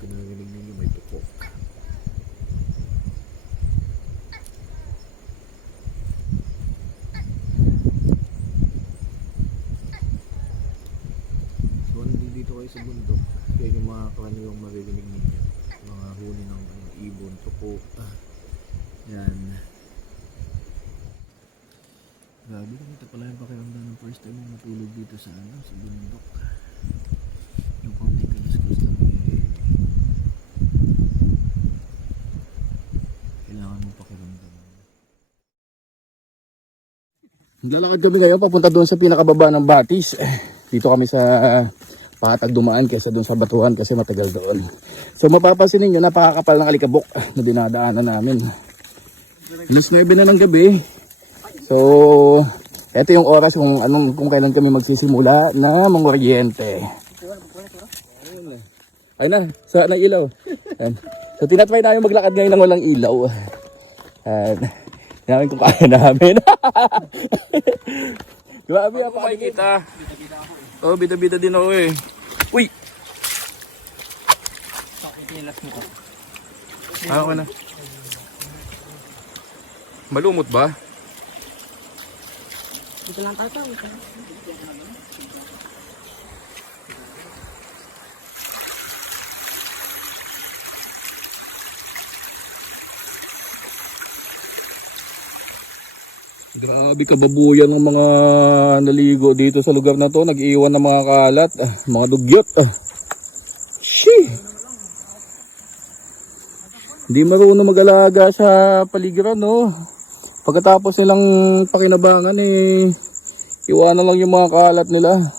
Pagka narinig ninyo may tukok. So, nandito kayo sa bundok, kaya yung mga karaniwang maririnig ninyo. Mga huni ng ano, ibon, tuko. Ah, yan. Grabe, nakita pala yung pakiramdam ng first time mo matulog dito sa ano, sa bundok. Yung konti kalis-kalis lang eh. Kailangan mo pakiramdam. Lalakad kami ngayon papunta doon sa pinakababa ng Batis. Dito kami sa patag dumaan kaysa doon sa Batuhan kasi matagal doon. So mapapansin ninyo napakakapal ng alikabok na dinadaanan namin. Alas 9 na ng gabi. So ito yung oras kung anong kung kailan kami magsisimula na manguryente. Ay na, sa na ilaw. So tinatry namin maglakad ngayon ng walang ilaw. Ayan. Namin kung kaya namin. Grabe ako makikita. Oh, bida-bida din ako eh. Uy! Ah, ako na. Malumot ba? Dito lang tayo. Grabe kababuyan ng mga naligo dito sa lugar na to. Nag-iwan ng mga kalat, ah, mga dugyot. ah. Shee! Hindi marunong mag-alaga sa paligiran, no? Pagkatapos nilang pakinabangan, eh, iwanan lang yung mga kalat nila.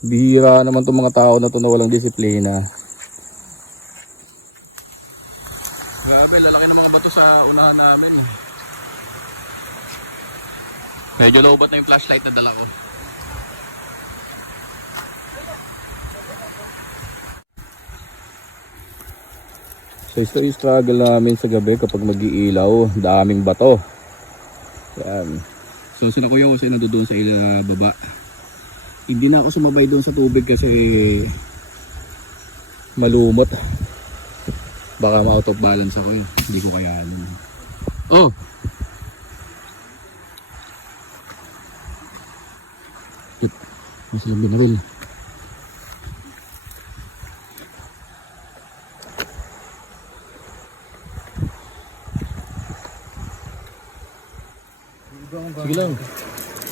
Bihira naman itong mga tao na to na walang disiplina. Grabe, lalaki ng mga bato sa unahan namin. Medyo lobot na yung flashlight na dala ko. So ito yung struggle namin sa gabi kapag mag-iilaw, daming bato. Yan. So sila kuya ko sa doon sa ila baba. Hindi na ako sumabay doon sa tubig kasi malumot. Baka ma-out of balance ako eh. Hindi ko kayanin. Oh! Tut, May silang binaril. Sige lang.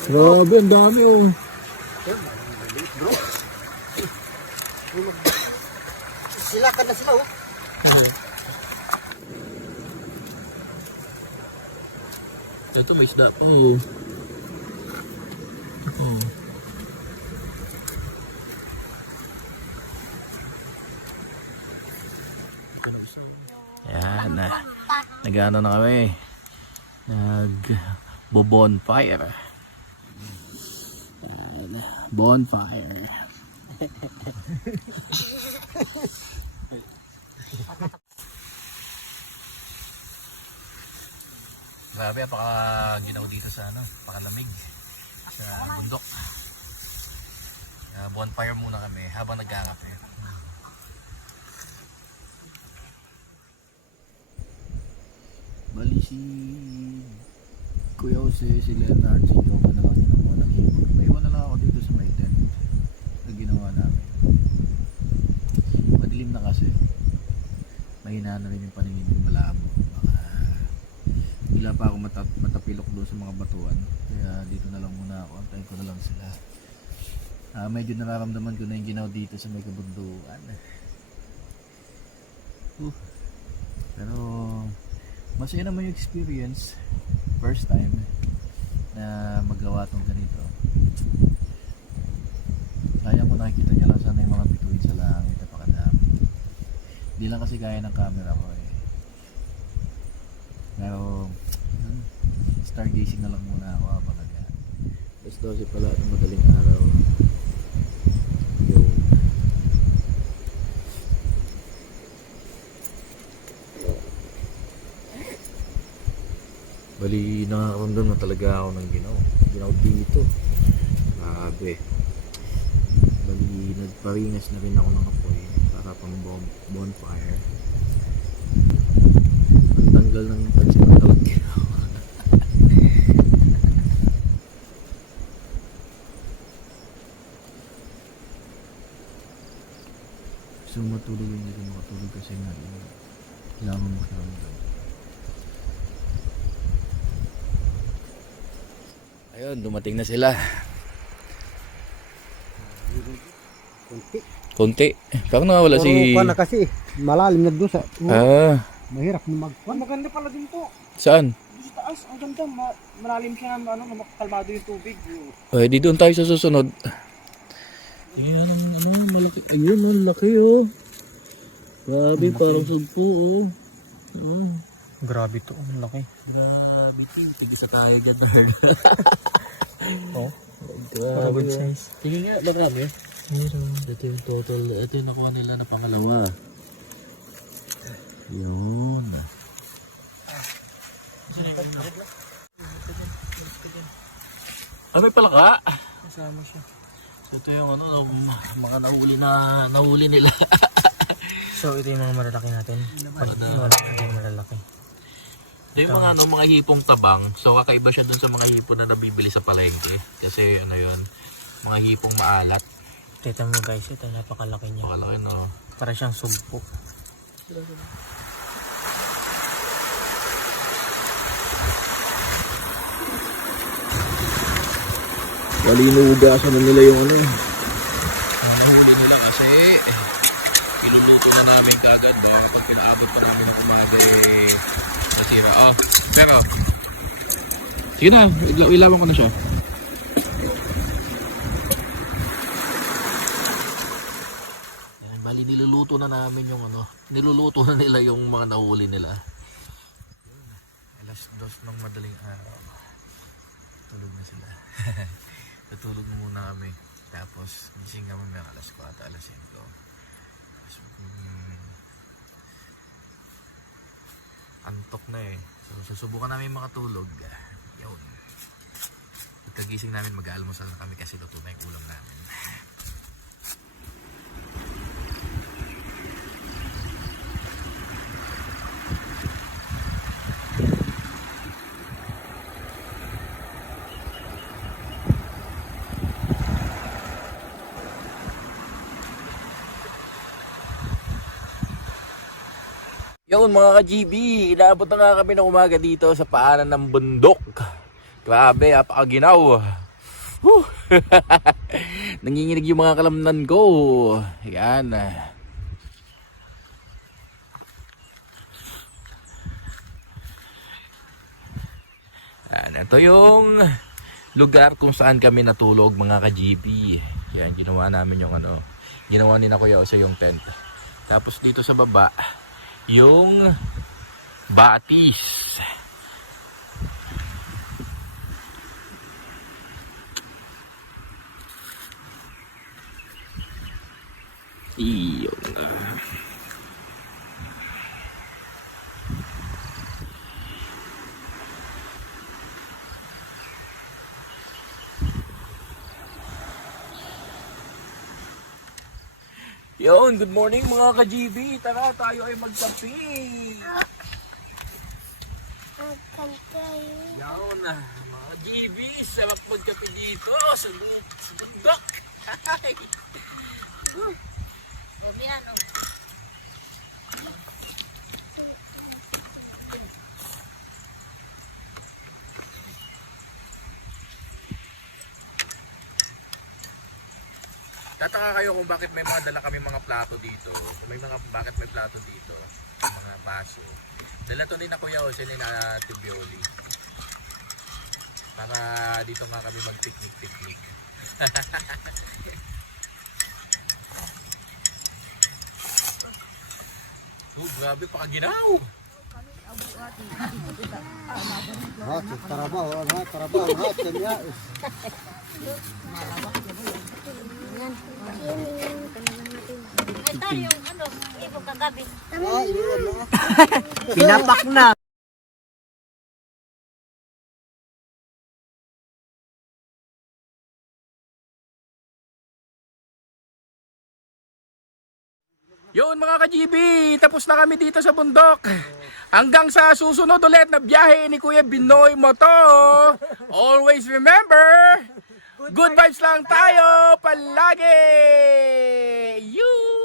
Grabe, ang dami oh. Sila ka na sila oh. Ito may isda oh. Oh. Yan na. Nagano na kami. Nag bonfire. Yan. Bonfire. Grabe, apaka ginaw dito sa ano, pakalamig. Sa bundok. Uh, bonfire muna kami habang nagkakape. Bali si Kuya Jose, si Leonard, si Joma na lang yun ang nag-ibig. Naiwan na lang ako dito sa may tent na ginawa namin. Madilim na kasi. Mahina na rin yung paningin ng malabo. Baka bigla pa ako matapilok doon sa mga batuan. Kaya dito na lang muna ako. Antayin ko na lang sila. Ah, medyo nararamdaman ko na yung ginaw dito sa may kabunduan. Uh, pero masaya naman yung experience first time na magawa tong ganito sayang ko nakikita niya lang sana yung mga bituin sa langit napakadami hindi lang kasi kaya ng camera ko eh pero stargazing na lang muna ako habang nag alas 12 pala ng madaling araw yun Bali, nakakamdam na talaga ako ng ginaw. Ginaw dito. Grabe. Bali, nag nagparingas na rin ako ng apoy para pang bon bonfire. Ang tanggal ng pansin ng ginawa. Gusto mo matulog yun, hindi ko makatulog kasi nga yung kailangan makiramdam. Ayun, dumating na sila. Kunti. Konti. Parang nawawala si... pa na kasi. Malalim na doon sa... Ah, Mahirap na magkuhan. Maganda pala din po. saan? Doon sa taas, ang ganda. Ma- malalim siya ng ano, kalmado yung tubig. Eh, di doon tayo sa susunod. Yan, ano, malaki. Ayun, ang laki, oh. Grabe, parang sugpo, oh. Ah, Grabe to, ang laki. grabe, ting. Tigisa tayo dyan, Oh, Grabe, good size. Tingin nga, marami. Ito yung total, ito yung nakuha nila na pangalawa. Yun. Ah, may palaka. Kasama siya. So, ito yung ano, no, mga nahuli na nahuli nila. So, ito yung mga malalaki natin. Pag malalaki, malalaki. Ito yung mga ano, mga hipong tabang. So, kakaiba siya dun sa mga hipon na nabibili sa palengke. Kasi ano yun, mga hipong maalat. Kita mo guys, ito napakalaki niya. Makalaki no. Para siyang sugpo. Malinugasan na nila yung ano eh. Nila kasi iluluto na namin kagad. Baka kapag pinaabot pa namin ng umaga eh, nasira. Oh, pero Sige na, ilaw ilawan ko na siya. Yan, bali niluluto na namin yung ano, niluluto na nila yung mga nahuli nila. Alas dos ng madaling araw. Tulog na sila. Natulog na muna kami. Tapos, gising kami mga alas 4, alas 5. Tapos, antok na eh. So, susubukan namin makatulog. Yun. Pagkagising namin, mag-aalmusal na kami kasi luto na ulam namin. Yun mga ka-GB, inaabot na nga kami ng umaga dito sa paanan ng bundok. Grabe, apakaginaw. Nanginginig yung mga kalamnan ko. Yan. Yan, ito yung lugar kung saan kami natulog mga ka-GB. Yan, ginawa namin yung ano. Ginawa ni na Kuya Ose yung tent. Tapos dito sa baba, yung batis. Iyon Yon, good morning mga ka-GB. Tara, tayo ay magkape. Yon, mga GB, sarap magkape dito sa, bu- sa bundok. Tataka kayo kung bakit may mga dala kami mga plato dito. Kung may mga bakit may plato dito, mga baso. Dala to ni na Kuya Jose ni na Tibioli. Para dito nga kami mag-picnic-picnic. oh, grabe pa kaginaw. Ha, trabaho, ha, trabaho, ha, kanya. Ito yung ano, ibang kagabi. Pinapak na! Yun mga ka-GB, tapos na kami dito sa bundok. Hanggang sa susunod ulit na biyahe ni Kuya Binoy Moto. Always remember, good vibes lang tayo palagi. You!